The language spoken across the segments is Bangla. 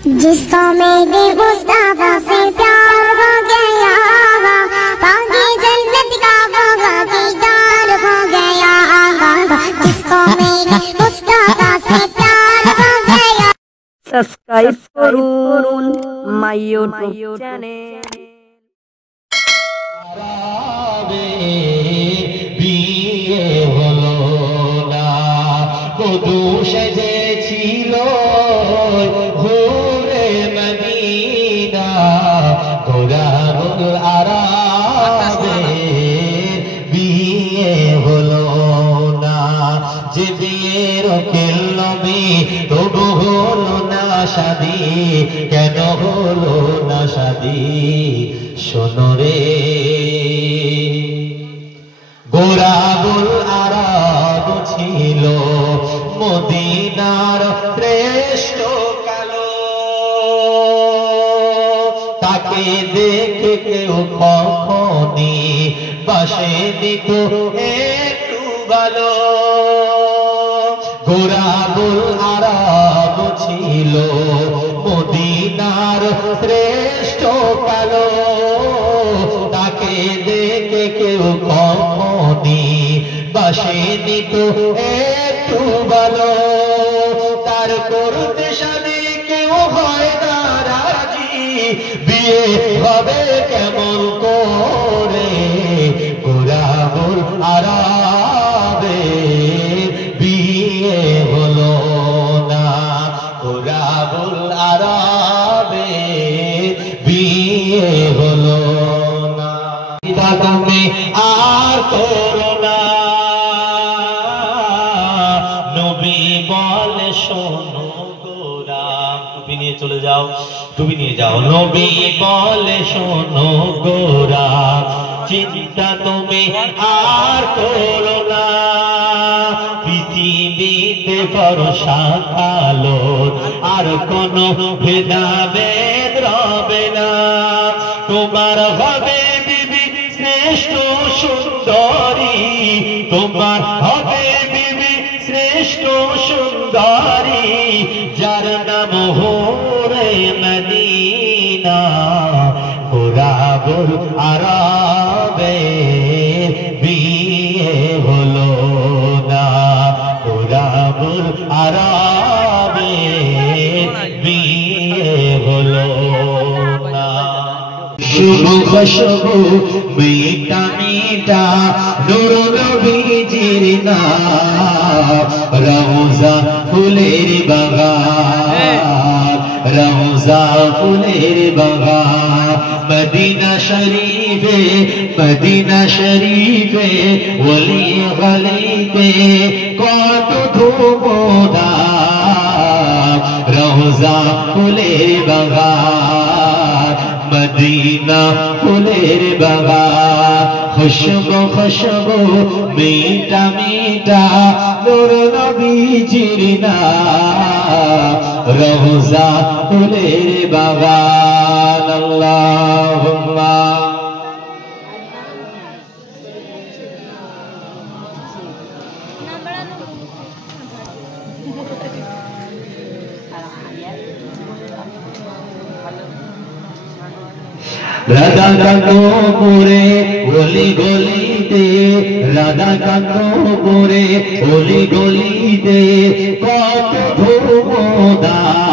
जिसको मेरे मुस्तफा से प्यार हो गया, बाकी जन्नत का वो भागीदार हो गया। जिसको मेरे मुस्तफा से प्यार हो गया। সাবস্ক্রাইব করুন মাই ইউটিউব চ্যানেল। বিয়ে হলো না, বধূ সেজেছিল ঘুরে মদিনা, গোলামুল আরাবে বিয়ে হলো না। যে বিয়ের কেল্লবি তবু হলো না শাদি, কেন হলো না শাদি? শোনো রে, গোলামুল আরব ছিল মদিনার শ্রেষ্ঠ কালো, তাকে দেখে কেউ কখনি বাসেনি তো একটু ভালো। গোলামুল আরব ছিল মদিনার শ্রেষ্ঠ কালো, তাকে দেখে কেউ কখনি বাসেনি তো একটু ভালো। তার করতে শাদি কেউ হয় না রাজি, বিয়ে হবে কেমন করে? গোলামুল আরবে বিয়ে হলো না, গোলামুল আরবে বিয়ে হলো না। তুমি আর করো না, নবী বলে শোনো গোলাম, টুপি নিয়ে চলে যাও, টুপি নিয়ে যাও। নবী বলে শোনো গোলাম, চিন্তা তুমি আর করো না, পৃথিবীতে ভরসা কালো, আর কোনো ভেদাভেদ রবে না। তোমার হবে বিবি শ্রেষ্ঠ সুন্দরী, তোমার হবে বিবি শ্রেষ্ঠ সুন্দরী, যার নাম হোরে মদিনা। গোলামুল আরবে বিয়ে হলো না, গোলামুল আরবে বিয়ে হলো না। শুরু খুশবু মিঠা মিঠা নূর নবীজির নাম, রওজা ফুলের বাগান, রওজা ফুলের বাগান। মদিনা শরীফে, মদিনা শরীফে ওলি গলিতে কত ধুমধাম, রওজা ফুলের বাগান, মদিনা ফুলের বাগান। খুশবু খুশবু মিঠা মিঠা নূর নবীজির নাম, রওজা ফুলের বাগান। আল্লাহুম্মা রাধা কান্ত করে অলি গলিতে, রাধা কান্ত করে অলি গলিতে কত ধুমধাম,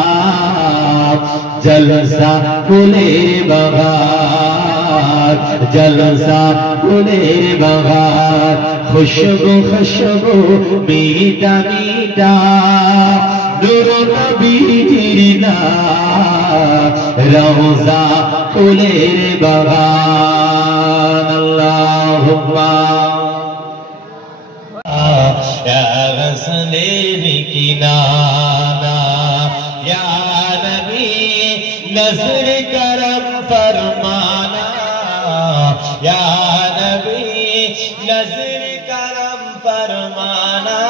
জলসা ফুলের বাগান, জলসা ফুলের বাগান। খুশবু খুশবু মিঠা মিঠা নূর নবীজির নাম, রওজা ফুলের বাগান। আল্লাহুম্মা ইয়া গসলের কিনারা, ইয়া নবী নজর করম ফরমানা, ইয়া নবী নজর করম ফরমানা,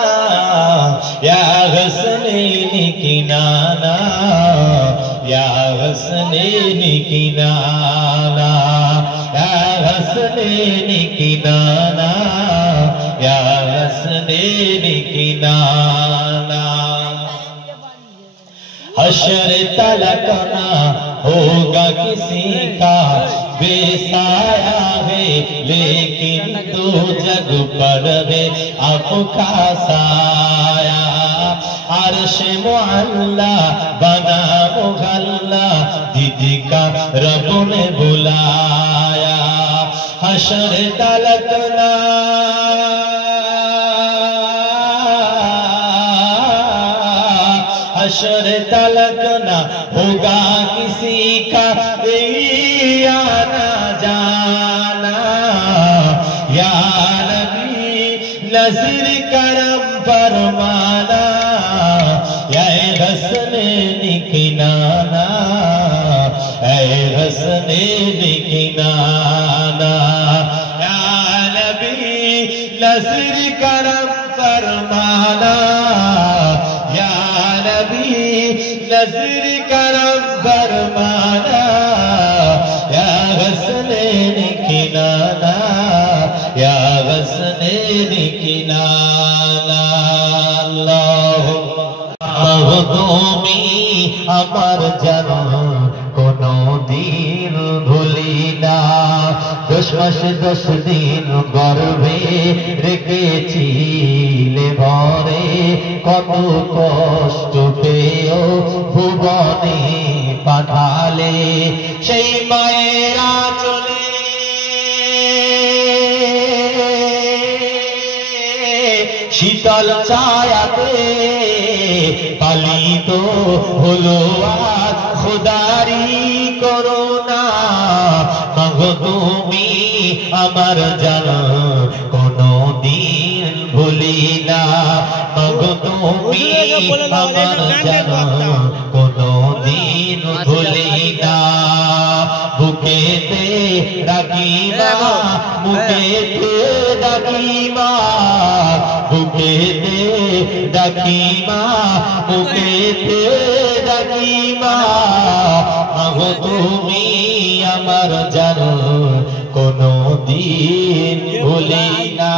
ইয়া গসলের কিনারা, ইয়া গসলের কিনারা, ইয়া গসলের কিনারা, ইয়া গসলের কিনারা। हश्र तलक ना होगा किसी का बेसाया है लेकिन दो जग पर है आपका साया अर्श मुअल्ला बना मुगल्ला दीदी का रब ने बुलाया हश्र तलक ना हश्र तलक ना होगा किसी का आना जाना या नबी नज़र करम फरमाना या हसने निकनाना ऐ हसने निकनाना या नबी नज़र करम फरमाना या नबी नज़र करम फरमाना या हसने निकनाना या हसने निकनाना मखदूमी আমার জান কোনো দিন ভুলি না 10 মাস 10 দিন গর্ভে রেখেছিলে ভরে কত কষ্ট পেও ভুবনে পাঠালে সেই মায়ের আঁচলে শীতল ছায়াতে পালিত হলো আজ খোদারি করোনা মাগো তুমি আমার জানা কোনো দিন ভুলি না মাগো তুমি আমার জানা কোনো দিন ভুলি না বুকেতে রাখিবা বুকেতে রাখিবা বুকেতে রাখিবা বুকেতে রাখিবা মাগো তুমি আমার জানো কোনো দিন ভুলি না